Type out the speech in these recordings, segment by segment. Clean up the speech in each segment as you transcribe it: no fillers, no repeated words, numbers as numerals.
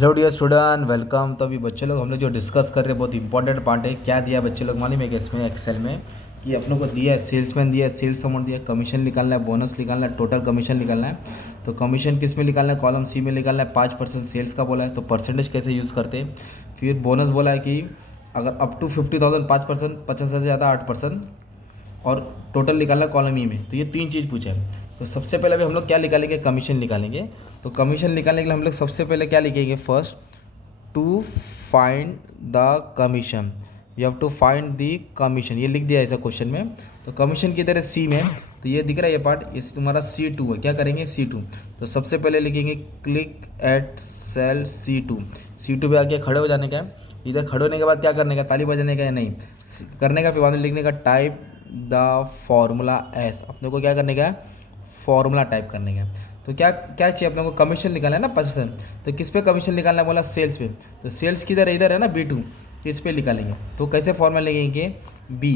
Hello dear student, welcome. तो अभी बच्चे लोग हम लोग जो डिस्कस कर रहे हैं बहुत इंपॉर्टेंट पार्ट है। क्या दिया बच्चे लोग मालूम है कि इसमें एक्सेल में कि अपनों को दिया है सेल्समैन दिया है, सेल्स अमाउंट दिया है, कमीशन निकालना है, बोनस निकालना है, टोटल कमीशन निकालना है। तो कमीशन किस में निकालना है? कॉलम सी में निकालना है। 5% सेल्स का बोला है तो परसेंटेज कैसे यूज़ करते हैं। फिर बोनस बोला है कि अगर अप टू 50,000 5%, 50,000 से ज़्यादा 8%, और टोटल निकालना कॉलम ई में। तो ये तीन चीज़ पूछा है। तो सबसे पहले अभी हम लोग क्या निकालेंगे? कमीशन निकालेंगे। तो कमीशन निकालने के लिए हम लोग सबसे पहले क्या लिखेंगे? First, to find the commission, you have to find the commission. ये लिख दिया ऐसा क्वेश्चन में। तो कमीशन किधर है? सी में। तो ये दिख रहा है ये पार्ट, ये तुम्हारा C2 है। क्या करेंगे? C2। तो सबसे पहले लिखेंगे click at cell C2। C2 पे आके खड़े हो जाने का है। इधर खड़े होने के बाद क्या करने का? ताली बजाने का या नहीं करने का। फिर बाद में लिखने का टाइप द फॉर्मूला एस। अपने को क्या करने का है? फॉर्मूला टाइप करने का। तो क्या क्या चाहिए अपने को? कमीशन निकालना है ना 5%। तो किस पे कमीशन निकालना है? बोला सेल्स पे। तो सेल्स किधर है? इधर है ना B2। किस पे निकालेंगे? तो कैसे फॉर्मूला लिखेंगे? बी।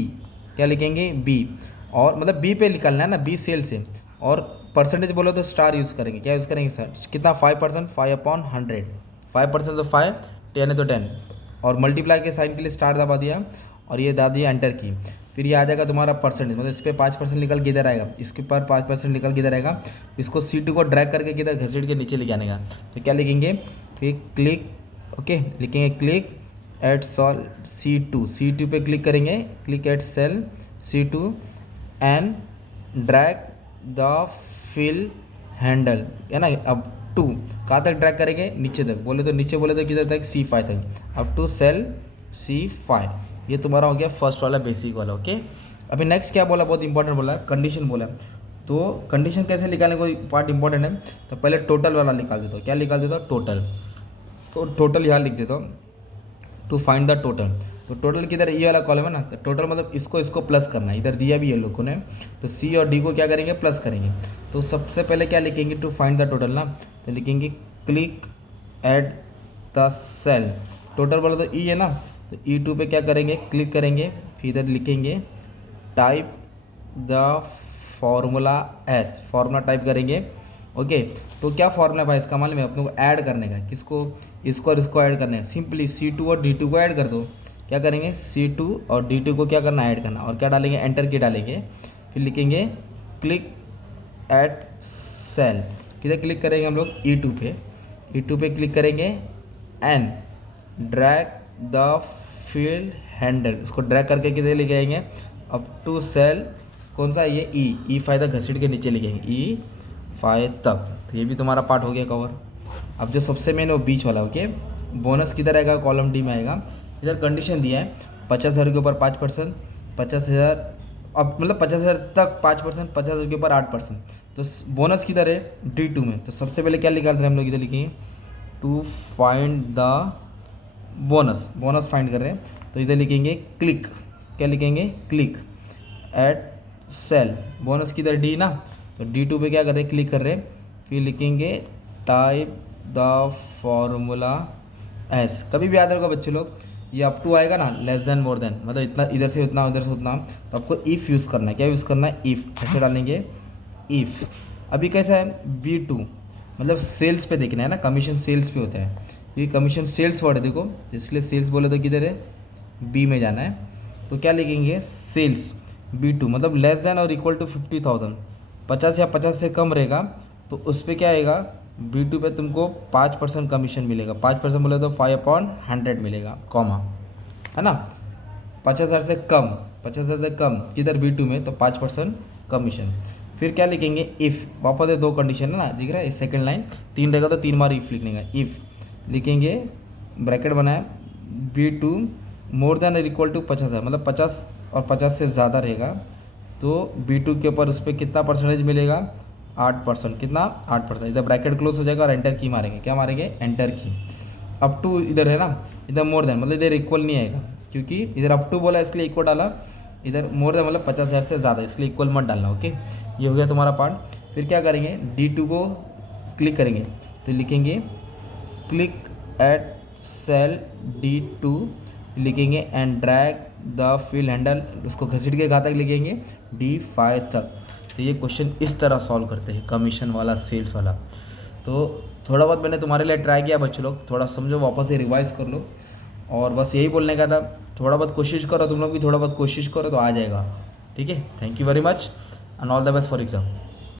क्या लिखेंगे? बी। और मतलब बी पे निकालना है ना, बी सेल्स है। और परसेंटेज बोलो तो स्टार यूज़ करेंगे। क्या यूज़ करेंगे सर? कितना? 5%, 5/100। 5% तो 5, 10 है तो 10। और मल्टीप्लाई के साइन के लिए स्टार दबा दिया और ये दबा दिया एंटर की। फिर ये आ जाएगा तुम्हारा परसेंटेज, मतलब इस पर 5% निकल के इधर आएगा, इसके ऊपर 5% निकल के इधर आएगा। इसको C2 को ड्रैग करके किधर घसीट के नीचे लेके आने का। तो क्या लिखेंगे? फिर क्लिक, ओके लिखेंगे क्लिक एट सेल C2 पे क्लिक करेंगे, click at cell C2 and drag the fill handle, है ना। अब टू कहाँ तक ड्रैग करेंगे? नीचे तक। बोले तो नीचे, बोले तो किधर तक? C5 तक। Up to cell C5। ये तुम्हारा हो गया फर्स्ट वाला बेसिक वाला। ओके, अभी नेक्स्ट क्या बोला? बहुत इंपॉर्टेंट बोला, कंडीशन बोला। तो कंडीशन कैसे निकालने को पार्ट इंपॉर्टेंट है। तो पहले टोटल वाला निकाल देता हूँ। क्या निकाल देता हूँ? टोटल। तो टोटल यहाँ लिख देता हूँ, टू फाइंड द टोटल। तो टोटल किधर? ये वाला कॉलम है ना। तो टोटल मतलब इसको प्लस करना है। इधर दिया भी है लोगों ने। तो C और D को क्या करेंगे? प्लस करेंगे। तो सबसे पहले क्या लिखेंगे? टू फाइंड द टोटल ना। तो लिखेंगे click at the cell. Total बोला तो E है ना। तो E2 पे क्या करेंगे? क्लिक करेंगे। फिर इधर लिखेंगे type the formula S. Formula type करेंगे। ओके, तो क्या फॉर्मूला है भाई इसका? मालूम है अपने को? ऐड करने का। किसको? इसको और इसको ऐड करना है। सिंपली C2 और D2 को ऐड कर दो। क्या करेंगे? C2 और D2 को क्या करना? ऐड करना। और क्या डालेंगे? एंटर की डालेंगे। फिर लिखेंगे क्लिक एट सेल। किधर क्लिक करेंगे हम लोग? E2 पे। E2 पे क्लिक करेंगे and drag the field handle. उसको ड्रैग करके किधर ले जाएंगे? Up to cell. कौन सा? ये ई फायदा घसीट के नीचे लिखेंगे E5 तक। तो ये भी तुम्हारा पार्ट हो गया कवर। अब जो सबसे मेन वो बीच वाला। ओके, बोनस किधर आएगा? कॉलम डी में आएगा। इधर कंडीशन दिया है 50,000 के ऊपर 5%, 50,000 अब मतलब 50,000 तक 5%, 50,000 के ऊपर 8%। तो बोनस किधर है? D2 में। तो सबसे पहले क्या निकाल रहे हैं हम लोग? इधर लिखेंगे to find the bonus. Bonus फाइंड कर रहे हैं तो इधर लिखेंगे क्लिक। क्या लिखेंगे? Click at cell. बोनस किधर? D ना। तो D2 पे क्या कर रहे हैं? क्लिक कर रहे हैं। फिर लिखेंगे टाइप द फॉर्मूला एस। कभी भी याद रखो बच्चे लोग, ये अप टू आएगा ना, लेस देन मोर देन, मतलब इतना इधर से उतना उधर से उतना। तो आपको इफ़ यूज़ करना है। क्या यूज़ करना है? इफ़। ऐसे डालेंगे इफ़। अभी कैसा है? B2 मतलब सेल्स पे देखना है ना, कमीशन सेल्स पे होता है। ये कमीशन सेल्स वर्ड है देखो, इसलिए सेल्स बोले तो किधर है? B में जाना है। तो क्या लिखेंगे? सेल्स B2 मतलब लेस देन और इक्वल टू 50,000। 50 या 50 से कम रहेगा तो उस पर क्या आएगा? B2 पे तुमको 5% कमीशन मिलेगा। 5% बोले तो 5/100 मिलेगा, कॉमा, है ना। 50,000 से कम, 50,000 से कम किधर? B2 में। तो 5% कमीशन। फिर क्या लिखेंगे? इफ़। वापस है, दो कंडीशन है ना, दिख रहा है सेकंड लाइन। 3 रहेगा तो 3 बार इफ़ लिखने का। इफ़ लिखेंगे, ब्रैकेट बनाया, B2 मोर देन और इक्वल टू 50,000 मतलब 50 और 50 से ज़्यादा रहेगा तो B2 के ऊपर उस पर कितना परसेंटेज मिलेगा? 8%। कितना? 8%। इधर ब्रैकेट क्लोज हो जाएगा और एंटर की मारेंगे। क्या मारेंगे? एंटर की। अप टू इधर है ना, इधर मोर देन मतलब इधर इक्वल नहीं आएगा, क्योंकि इधर अप टू बोला इसलिए इक्वल डाला। इधर मोर देन मतलब 50,000 से ज़्यादा, इसलिए इक्वल मत डालना। ओके, ये हो गया तुम्हारा पार्ट। फिर क्या करेंगे? D2 को क्लिक करेंगे तो लिखेंगे क्लिक एट सेल D2, लिखेंगे and drag the field handle. उसको घसीट के कहाँ तक लिखेंगे? D5 तक। तो ये क्वेश्चन इस तरह सॉल्व करते हैं, कमीशन वाला, सेल्स वाला। तो थोड़ा बहुत मैंने तुम्हारे लिए ट्राई किया बच्चे लोग, थोड़ा समझो, वापस से रिवाइज कर लो। और बस यही बोलने का था, थोड़ा बहुत कोशिश करो, तुम लोग भी थोड़ा बहुत कोशिश करो तो आ जाएगा। ठीक है, thank you very much and all the best for exam.